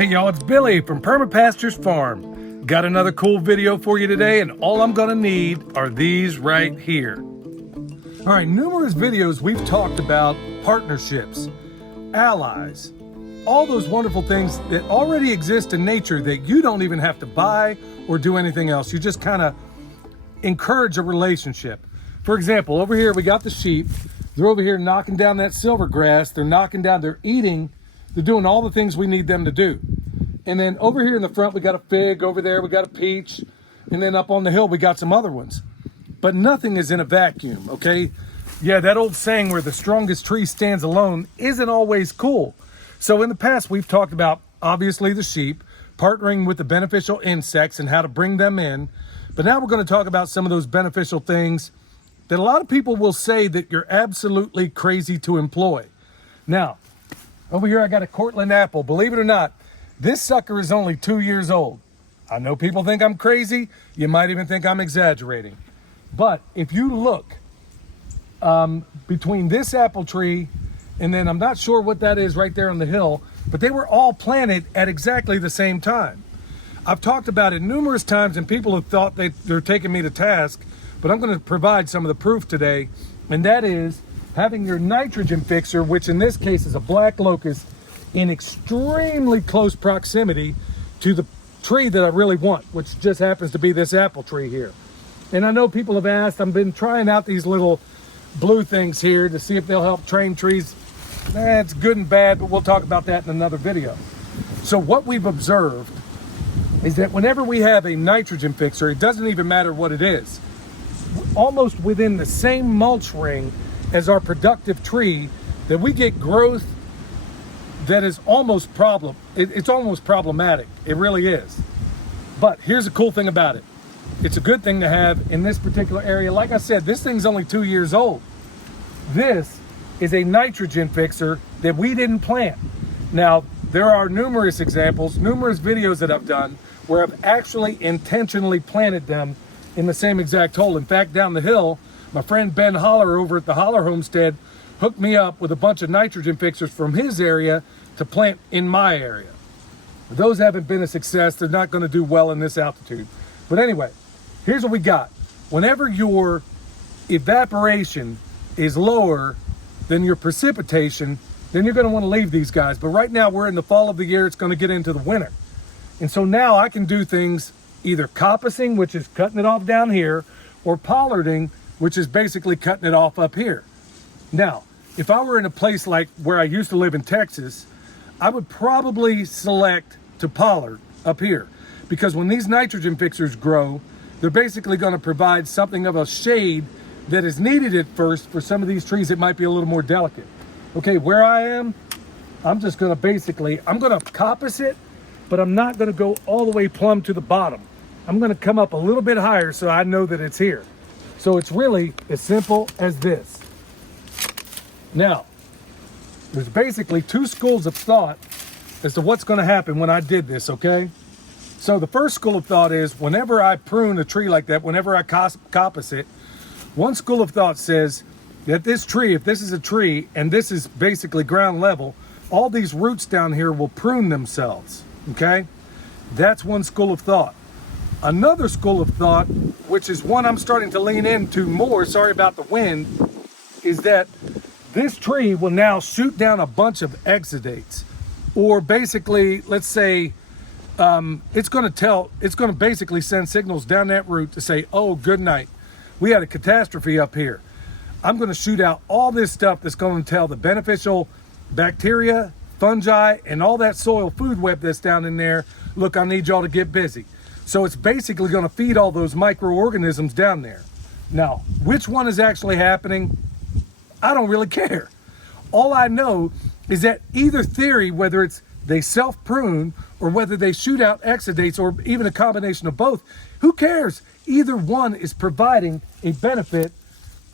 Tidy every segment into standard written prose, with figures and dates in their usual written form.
Hey y'all, it's Billy from Perma Pastures Farm. Got another cool video for you today, and all I'm gonna need are these right here. All right, numerous videos we've talked about partnerships, allies, all those wonderful things that already exist in nature that you don't even have to buy or do anything else. You just kind of encourage a relationship. For example, over here we got the sheep. They're over here knocking down that silver grass. They're eating. They're doing all the things we need them to do. And then over here in the front, we got a fig. Over there, we got a peach. And then up on the hill, we got some other ones. But nothing is in a vacuum, okay? Yeah, that old saying where the strongest tree stands alone isn't always cool. So in the past, we've talked about, obviously, the sheep, partnering with the beneficial insects and how to bring them in. But now we're going to talk about some of those beneficial things that a lot of people will say that you're absolutely crazy to employ. Now, over here, I got a Cortland apple. Believe it or not, this sucker is only 2 years old. I know people think I'm crazy. You might even think I'm exaggerating. But if you look between this apple tree and then I'm not sure what that is right there on the hill, but they were all planted at exactly the same time. I've talked about it numerous times and people have thought they're taking me to task, but I'm going to provide some of the proof today, and that is having your nitrogen fixer, which in this case is a black locust, in extremely close proximity to the tree that I really want, which just happens to be this apple tree here. And I know people have asked, I've been trying out these little blue things here to see if they'll help train trees. It's good and bad, but we'll talk about that in another video. So what we've observed is that whenever we have a nitrogen fixer, it doesn't even matter what it is, almost within the same mulch ring as our productive tree, that we get growth that is almost it's almost problematic. It really is. But here's the cool thing about it. It's a good thing to have in this particular area. Like I said, this thing's only 2 years old. This is a nitrogen fixer that we didn't plant. Now, there are numerous examples, numerous videos that I've done where I've actually intentionally planted them in the same exact hole. In fact, down the hill, my friend Ben Holler over at the Holler Homestead hooked me up with a bunch of nitrogen fixers from his area to plant in my area. Those haven't been a success. They're not going to do well in this altitude. But anyway, here's what we got. Whenever your evaporation is lower than your precipitation, then you're going to want to leave these guys. But right now we're in the fall of the year. It's going to get into the winter. And so now I can do things either coppicing, which is cutting it off down here, or pollarding, which is basically cutting it off up here. Now, if I were in a place like where I used to live in Texas, I would probably select to pollard up here, because when these nitrogen fixers grow, they're basically going to provide something of a shade that is needed at first for some of these trees that might be a little more delicate. Okay, where I am, I'm just going to I'm going to coppice it, but I'm not going to go all the way plumb to the bottom. I'm going to come up a little bit higher so I know that it's here. So it's really as simple as this. Now, there's basically two schools of thought as to what's going to happen when I did this, okay? So the first school of thought is whenever I prune a tree like that, whenever I coppice it, one school of thought says that this tree, if this is a tree and this is basically ground level, all these roots down here will prune themselves, okay? That's one school of thought. Another school of thought, which is one I'm starting to lean into more, sorry about the wind, is that this tree will now shoot down a bunch of exudates. Or basically, let's say, it's going to basically send signals down that root to say, oh, good night. We had a catastrophe up here. I'm going to shoot out all this stuff that's going to tell the beneficial bacteria, fungi, and all that soil food web that's down in there, look, I need y'all to get busy. So it's basically going to feed all those microorganisms down there. Now, which one is actually happening? I don't really care. All I know is that either theory, whether it's they self-prune or whether they shoot out exudates or even a combination of both, who cares? Either one is providing a benefit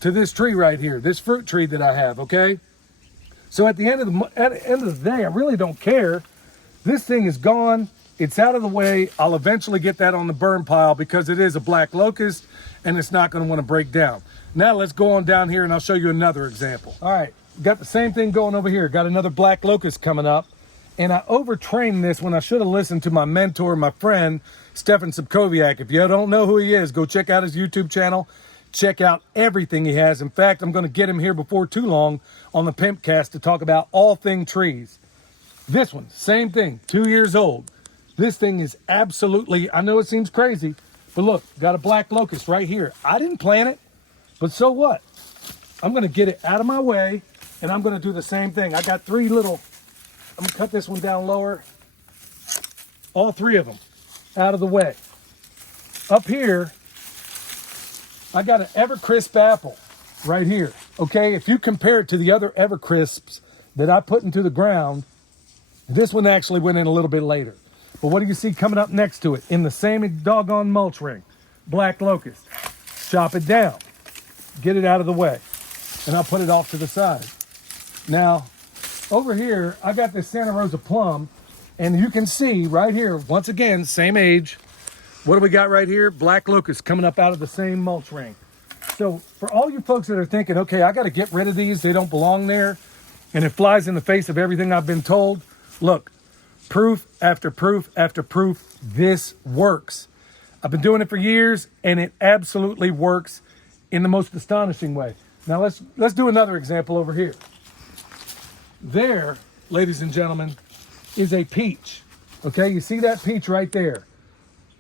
to this tree right here, this fruit tree that I have, okay? So at the end of the day, I really don't care. This thing is gone. It's out of the way. I'll eventually get that on the burn pile because it is a black locust and it's not going to want to break down. Now let's go on down here and I'll show you another example. All right, got the same thing going over here. Got another black locust coming up. And I overtrained this when I should have listened to my mentor, my friend, Stefan Subkowiak. If you don't know who he is, go check out his YouTube channel. Check out everything he has. In fact, I'm going to get him here before too long on the Pimpcast to talk about all thing trees. This one, same thing, 2 years old. This thing is absolutely, I know it seems crazy, but look, got a black locust right here. I didn't plant it, but so what? I'm going to get it out of my way, and I'm going to do the same thing. I got three little, I'm going to cut this one down lower. All three of them out of the way. Up here, I got an Evercrisp apple right here. Okay, if you compare it to the other Evercrisps that I put into the ground, this one actually went in a little bit later. But what do you see coming up next to it? In the same doggone mulch ring, black locust. Chop it down, get it out of the way, and I'll put it off to the side. Now, over here, I got this Santa Rosa plum, and you can see right here, once again, same age. What do we got right here? Black locust coming up out of the same mulch ring. So for all you folks that are thinking, okay, I got to get rid of these, they don't belong there, and it flies in the face of everything I've been told, look, proof after proof after proof, this works. I've been doing it for years, and it absolutely works in the most astonishing way. Now let's do another example over here. There, ladies and gentlemen, is a peach. Okay, you see that peach right there?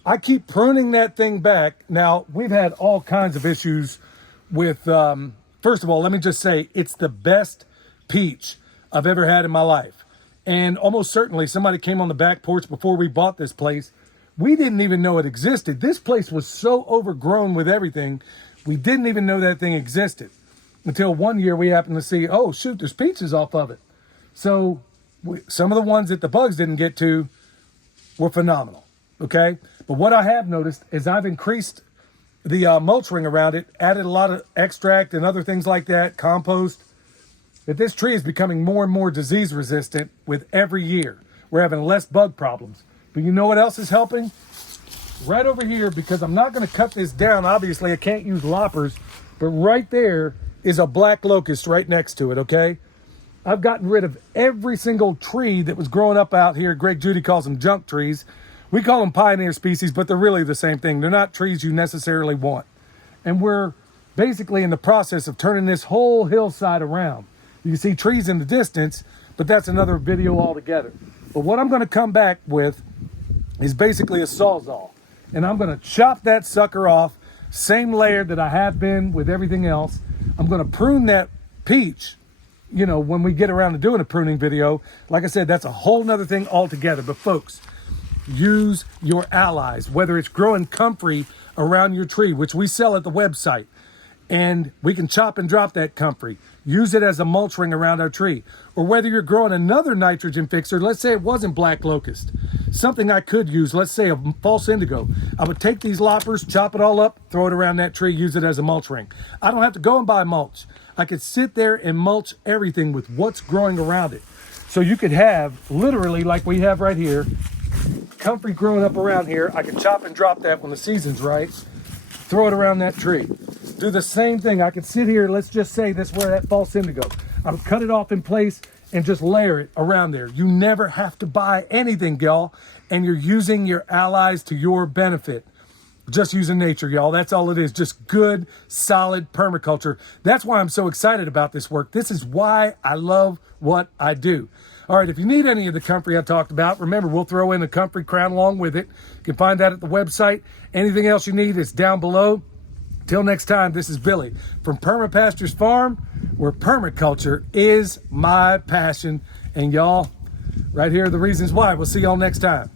I keep pruning that thing back. Now, we've had all kinds of issues with, first of all, let me just say, it's the best peach I've ever had in my life. And almost certainly somebody came on the back porch before we bought this place. We didn't even know it existed. This place was so overgrown with everything, we didn't even know that thing existed. Until one year we happened to see, oh shoot, there's peaches off of it. So some of the ones that the bugs didn't get to were phenomenal, okay? But what I have noticed is I've increased the mulch ring around it, added a lot of extract and other things like that, compost, that this tree is becoming more and more disease resistant with every year. We're having less bug problems. But you know what else is helping? Right over here, because I'm not going to cut this down. Obviously, I can't use loppers, but right there is a black locust right next to it, okay? I've gotten rid of every single tree that was growing up out here. Greg Judy calls them junk trees. We call them pioneer species, but they're really the same thing. They're not trees you necessarily want. And we're basically in the process of turning this whole hillside around. You can see trees in the distance, but that's another video altogether. But what I'm going to come back with is basically a sawzall. And I'm going to chop that sucker off, same layer that I have been with everything else. I'm going to prune that peach, you know, when we get around to doing a pruning video. Like I said, that's a whole nother thing altogether. But folks, use your allies, whether it's growing comfrey around your tree, which we sell at the website, and we can chop and drop that comfrey, use it as a mulch ring around our tree. Or whether you're growing another nitrogen fixer, let's say it wasn't black locust, something I could use, let's say a false indigo. I would take these loppers, chop it all up, throw it around that tree, use it as a mulch ring. I don't have to go and buy mulch. I could sit there and mulch everything with what's growing around it. So you could have, literally like we have right here, comfrey growing up around here. I can chop and drop that when the season's right, throw it around that tree. Do the same thing. I could sit here, let's just say this where that false indigo. I would cut it off in place and just layer it around there. You never have to buy anything, y'all, and you're using your allies to your benefit. Just using nature, y'all. That's all it is. Just good, solid permaculture. That's why I'm so excited about this work. This is why I love what I do. All right, if you need any of the comfrey I talked about, remember, we'll throw in a comfrey crown along with it. You can find that at the website. Anything else you need is down below. Till next time, this is Billy from Perma Pastures Farm, where permaculture is my passion. And y'all, right here are the reasons why. We'll see y'all next time.